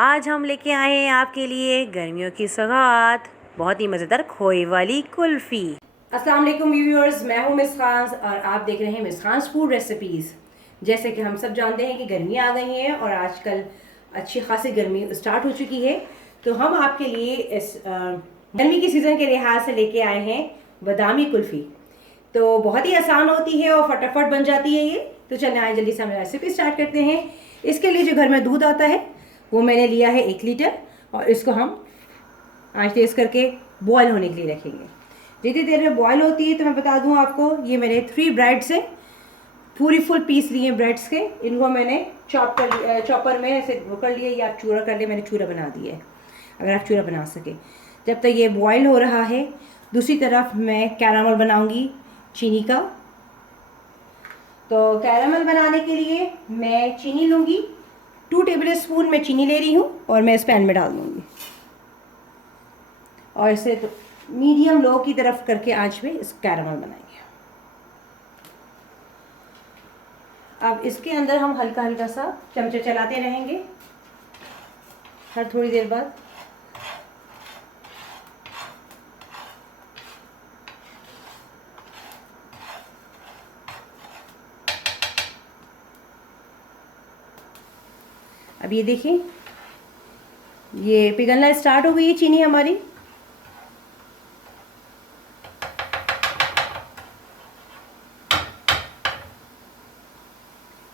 आज हम लेके आए हैं आपके लिए गर्मियों की सौगात, बहुत ही मज़ेदार खोए वाली कुल्फ़ी। अस्सलाम वालेकुम व्यूअर्स, मैं हूँ मिस खान और आप देख रहे हैं मिस खान फूड रेसिपीज़। जैसे कि हम सब जानते हैं कि गर्मी आ गई है और आजकल अच्छी खासी गर्मी स्टार्ट हो चुकी है, तो हम आपके लिए इस गर्मी के सीज़न के लिहाज से लेके आए हैं बादामी कुल्फ़ी। तो बहुत ही आसान होती है और फटाफट बन जाती है ये। तो चलिए आए जल्दी से हम रेसिपी स्टार्ट करते हैं। इसके लिए जो घर में दूध आता है वो मैंने लिया है 1 लीटर और इसको हम आंच तेज़ करके बॉयल होने के लिए रखेंगे। जितनी देर में बॉयल होती है तो मैं बता दूं आपको, ये मेरे 3 ब्रेड्स हैं, पूरी फुल पीस लिए ब्रेड्स के। इनको मैंने चॉपर में ऐसे वो कर लिया, या आप चूरा कर ले, मैंने चूरा बना दिया है अगर आप चूरा बना सके। जब तक ये बॉयल हो रहा है दूसरी तरफ मैं कैरामल बनाऊंगी चीनी का। तो कैरामल बनाने के लिए मैं चीनी लूँगी, 2 टेबल स्पून मैं चीनी ले रही हूँ और मैं इस पैन में डाल दूँगी और इसे तो मीडियम लो की तरफ करके आंच में इस कैरामल बनाएंगे। अब इसके अंदर हम हल्का हल्का सा चमचा चलाते रहेंगे हर थोड़ी देर बाद। अब ये देखिए, ये पिघलना स्टार्ट हो गई है चीनी हमारी।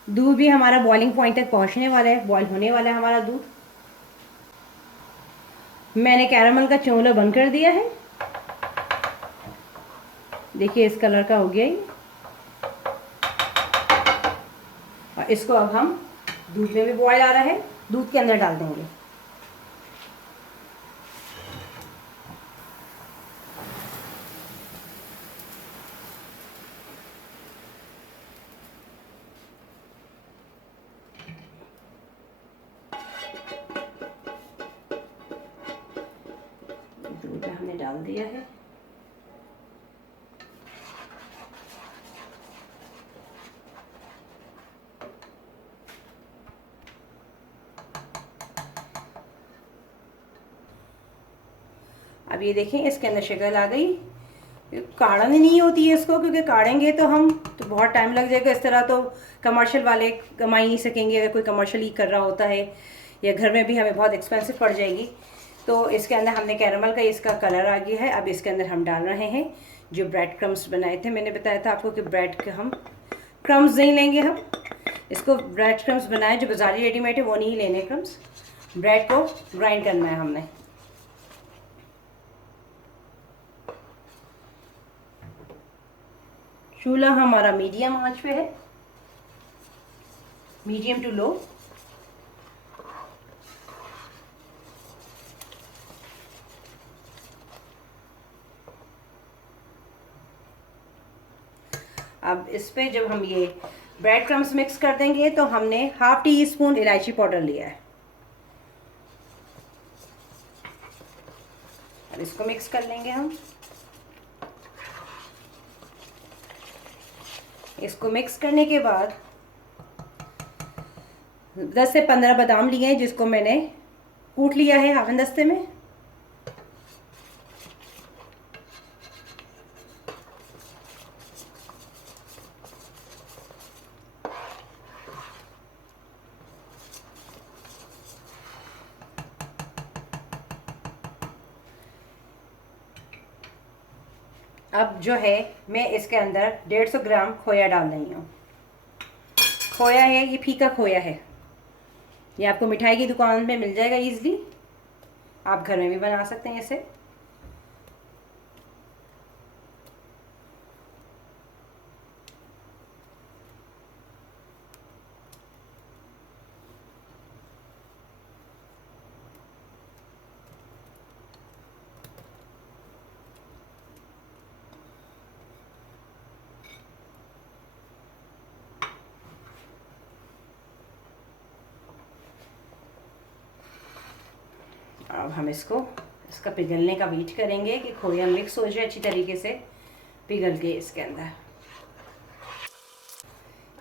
दूध भी हमारा बॉइलिंग पॉइंट तक पहुंचने वाला है, बॉईल होने वाला है हमारा दूध। मैंने कैरामल का चोला बंद कर दिया है, देखिए इस कलर का हो गया ये। और इसको अब हम दूध में भी बॉईल आ रहा है, दूध के अंदर डाल देंगे। दूध हमने डाल दिया है। अब ये देखें इसके अंदर शक्ल आ गई। काढ़नी नहीं होती है इसको, क्योंकि काढ़ेंगे तो हम तो बहुत टाइम लग जाएगा। इस तरह तो कमर्शियल वाले कमा ही नहीं सकेंगे, अगर कोई कमर्शियल ही कर रहा होता है, या घर में भी हमें बहुत एक्सपेंसिव पड़ जाएगी। तो इसके अंदर हमने कैरामल का इसका कलर आ गया है। अब इसके अंदर हम डाल रहे हैं जो ब्रेड क्रम्स बनाए थे। मैंने बताया था आपको कि ब्रेड के हम क्रम्स नहीं लेंगे, हम इसको ब्रेड क्रम्स बनाए जो बाजारी रेडीमेड है वो नहीं लेने क्रम्स। ब्रेड को ग्राइंड करना है हमने। चूल्हा हमारा मीडियम आंच पे है, मीडियम टू लो। अब इस पे जब हम ये ब्रेड क्रम्स मिक्स कर देंगे तो हमने ½ टी स्पून इलायची पाउडर लिया है। अब इसको मिक्स कर लेंगे हम। इसको मिक्स करने के बाद 10 से 15 बादाम लिए हैं, जिसको मैंने कूट लिया है हावन दस्ते में। अब जो है मैं इसके अंदर 150 ग्राम खोया डाल रही हूँ। खोया है, ये फीका खोया है, ये आपको मिठाई की दुकान में मिल जाएगा इजीली। आप घर में भी बना सकते हैं इसे। अब हम इसका पिघलने का वेट करेंगे कि खोया मिक्स हो जाए अच्छी तरीके से पिघल के इसके अंदर।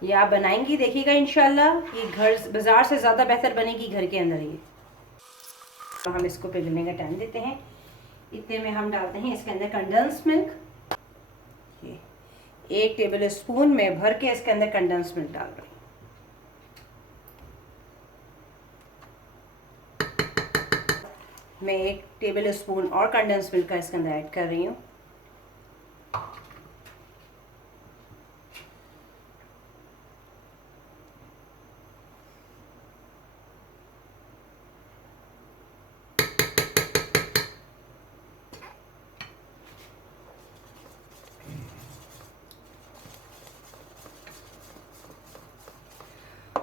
ये आप बनाएंगी देखिएगा इंशाल्लाह, ये घर बाज़ार से ज़्यादा बेहतर बनेगी घर के अंदर ये। तो हम इसको पिघलने का टाइम देते हैं। इतने में हम डालते हैं इसके अंदर कंडेंस मिल्क। ये 1 टेबल स्पून में भर के इसके अंदर कंडेंस मिल्क डाल रही हूँ। मैं 1 टेबल स्पून और कंडेंस मिल्क का इसके अंदर ऐड कर रही हूँ।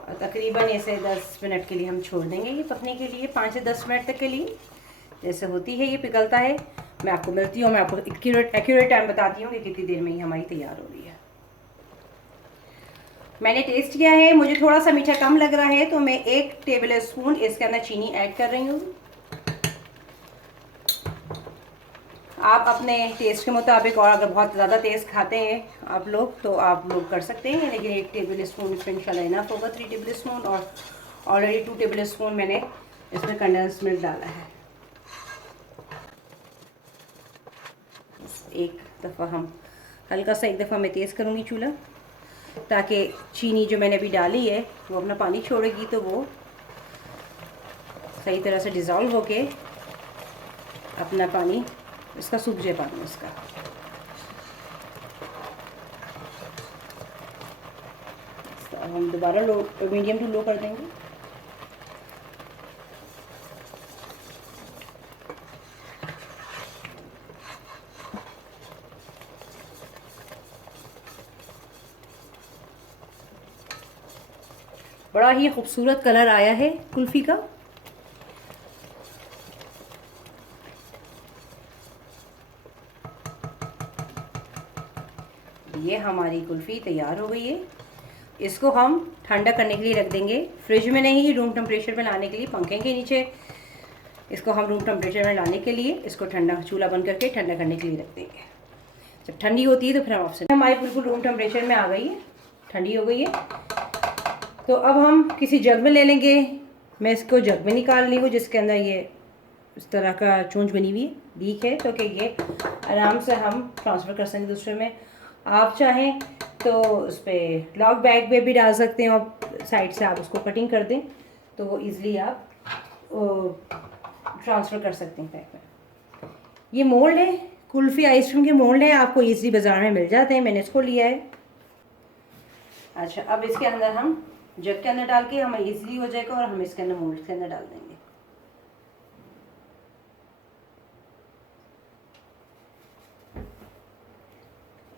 और तकरीबन इसे 10 मिनट के लिए हम छोड़ देंगे ये पकने के लिए, 5 से 10 मिनट तक के लिए। जैसे होती है ये पिघलता है, मैं आपको मिलती हूँ, मैं आपको एक्यूरेट टाइम बताती हूँ कि कितनी देर में ये हमारी तैयार हो रही है। मैंने टेस्ट किया है, मुझे थोड़ा सा मीठा कम लग रहा है, तो मैं 1 टेबल स्पून इसके अंदर चीनी ऐड कर रही हूँ। आप अपने टेस्ट के मुताबिक, और अगर बहुत ज़्यादा टेस्ट खाते हैं आप लोग तो आप लोग कर सकते हैं, लेकिन 1 टेबल स्पून इसमें इंशाल्लाह इनफ होगा। 3 टेबल स्पून, और ऑलरेडी 2 टेबल स्पून मैंने इसमें कंडेंस मिल्क डाला है। एक दफ़ा हम हल्का सा, एक दफ़ा मैं तेज़ करूँगी चूल्हा, ताकि चीनी जो मैंने अभी डाली है वो अपना पानी छोड़ेगी, तो वो सही तरह से डिज़ोल्व होके अपना पानी इसका सूख जाए, पानी इसका। हम दोबारा लो, मीडियम टू लो कर देंगे। बड़ा ही खूबसूरत कलर आया है कुल्फ़ी का। ये हमारी कुल्फ़ी तैयार हो गई है। इसको हम ठंडा करने के लिए रख देंगे, फ्रिज में नहीं, रूम टेम्परेचर में लाने के लिए, पंखे के नीचे। इसको हम रूम टेम्परेचर में लाने के लिए इसको ठंडा, चूल्हा बंद करके ठंडा करने के लिए रख देंगे। जब ठंडी होती है तो फिर हम आपसे, हमारी बिल्कुल रूम टेम्परेचर में आ गई है, ठंडी हो गई है। तो अब हम किसी जग में ले लेंगे। मैं इसको जग में निकाल ली हूँ, जिसके अंदर ये इस तरह का चोंच बनी हुई है, लीक है, तो कि ये आराम से हम ट्रांसफ़र कर सकें दूसरे में। आप चाहें तो उस पर लॉक बैग में भी डाल सकते हैं, और साइड से आप उसको कटिंग कर दें तो वो ईज़िली आप ट्रांसफ़र कर सकते हैं बैग में। ये मोल्ड है, कुल्फ़ी आइसक्रीम के मोल्ड है, आपको ईज़िली बाज़ार में मिल जाते हैं, मैंने इसको लिया है। अच्छा, अब इसके अंदर हम जग के अंदर डाल के हमें ईज़िली हो जाएगा, और हम इसके अंदर मोल्ड के अंदर डाल देंगे।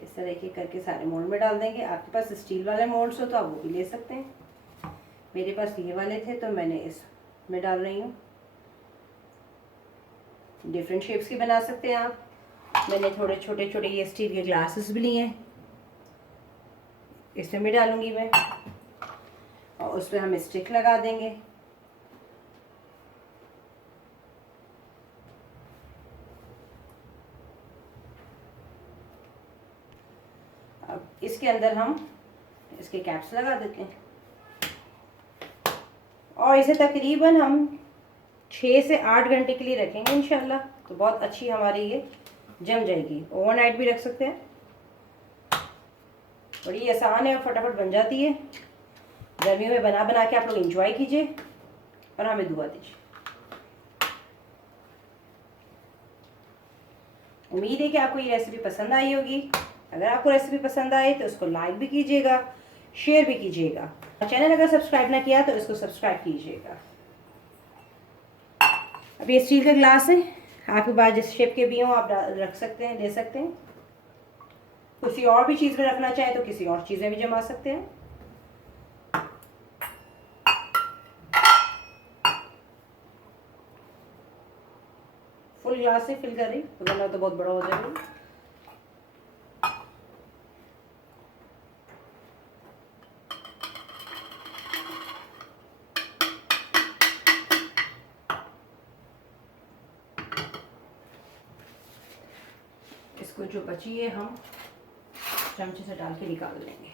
इस तरह के करके सारे मोल्ड में डाल देंगे। आपके पास स्टील वाले मोल्ड्स हो तो आप वो भी ले सकते हैं। मेरे पास ये वाले थे तो मैंने इसमें डाल रही हूँ। डिफरेंट शेप्स की बना सकते हैं आप। मैंने थोड़े छोटे छोटे ये स्टील के ग्लासेस भी लिए हैं, इसमें भी डालूंगी मैं, और उस पर हम स्टिक लगा देंगे। अब इसके अंदर हम इसके कैप्स लगा देते हैं, और इसे तकरीबन हम 6 से 8 घंटे के लिए रखेंगे इंशाल्लाह, तो बहुत अच्छी हमारी ये जम जाएगी। ओवरनाइट भी रख सकते हैं, बड़ी आसान है और फटाफट बन जाती है। गर्मियों में बना बना के आप लोग एंजॉय कीजिए और हमें दुआ दीजिए। उम्मीद है कि आपको ये रेसिपी पसंद आई होगी। अगर आपको रेसिपी पसंद आए तो इसको लाइक भी कीजिएगा, शेयर भी कीजिएगा, और चैनल अगर सब्सक्राइब ना किया तो इसको सब्सक्राइब कीजिएगा। अब ये स्टील का ग्लास है, आपके पास जिस शेप के भी हों आप रख सकते हैं, ले सकते हैं। किसी और भी चीज़ में रखना चाहे तो किसी और चीज़ में भी जमा सकते हैं। फुल ग्लास से फिल कर रही, वरना तो बहुत बड़ा हो जाएगा। इसको जो बची है हम चमचे से डाल के निकाल लेंगे।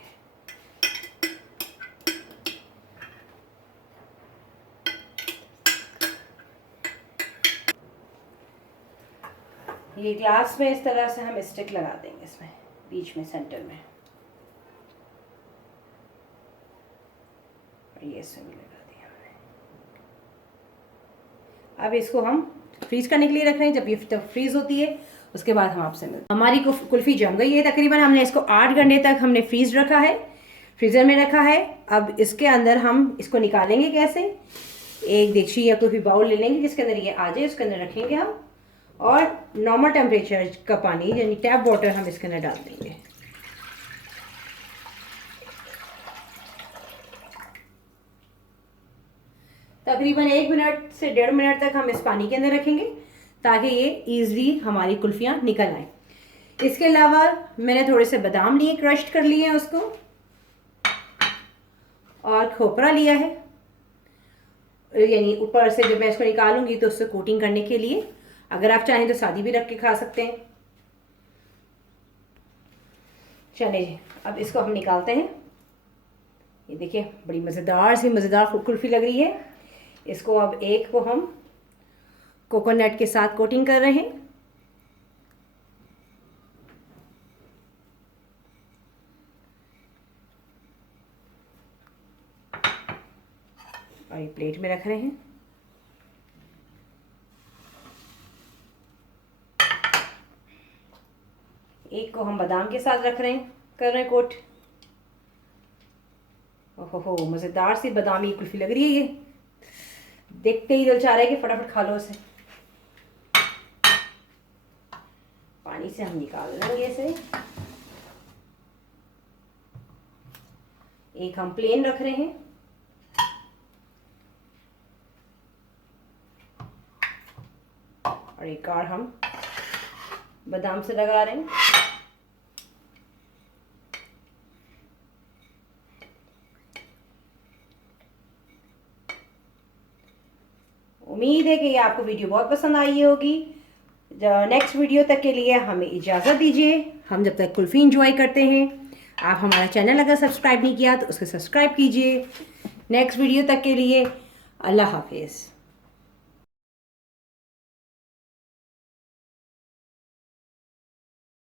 ये ग्लास में इस तरह से हम स्टिक लगा देंगे इसमें बीच में सेंटर में, और ये इसमें भी लगा दिया हमने। अब इसको हम फ्रीज करने के लिए रख रहे हैं। जब ये फ्रीज होती है उसके बाद हम आपसे मिलते हैं। हमारी कुल्फ़ी जम गई है तकरीबन। हमने इसको 8 घंटे तक हमने फ्रीज रखा है, फ्रीज़र में रखा है। अब इसके अंदर हम इसको निकालेंगे कैसे, एक देगची या कोई भी बाउल ले लेंगे जिसके अंदर ये आ जाए, उसके अंदर रखेंगे हम, और नॉर्मल टेम्परेचर का पानी यानी टैप वाटर हम इसके अंदर डाल देंगे। तकरीबन 1 मिनट से 1.5 मिनट तक हम इस पानी के अंदर रखेंगे ताकि ये ईज़िली हमारी कुल्फ़ियाँ निकल आएँ। इसके अलावा मैंने थोड़े से बादाम लिए, क्रश्ड कर लिए हैं उसको, और खोपरा लिया है, यानी ऊपर से जब मैं इसको निकालूंगी तो उससे कोटिंग करने के लिए। अगर आप चाहें तो सादी भी रख के खा सकते हैं। चलिए जी, अब इसको हम निकालते हैं। ये देखिए बड़ी मज़ेदार कुल्फ़ी लग रही है। इसको अब एक को हम कोकोनट के साथ कोटिंग कर रहे हैं, और ये प्लेट में रख रहे हैं। एक को हम बादाम के साथ रख रहे हैं, कर रहे हैं कोट। ओहो, मज़ेदार सी बादामी कुल्फ़ी लग रही है। ये देखते ही दिल चाह रहा है कि फटाफट खा लो इसे। पानी से हम निकाल लेंगे इसे। एक हम प्लेन रख रहे हैं, और एक और हम बादाम से लगा रहे हैं। उम्मीद है कि ये आपको वीडियो बहुत पसंद आई होगी। नेक्स्ट वीडियो तक के लिए हमें इजाज़त दीजिए। हम जब तक कुल्फ़ी एंजॉय करते हैं, आप हमारा चैनल अगर सब्सक्राइब नहीं किया तो उसको सब्सक्राइब कीजिए। नेक्स्ट वीडियो तक के लिए अल्लाह हाफिज़।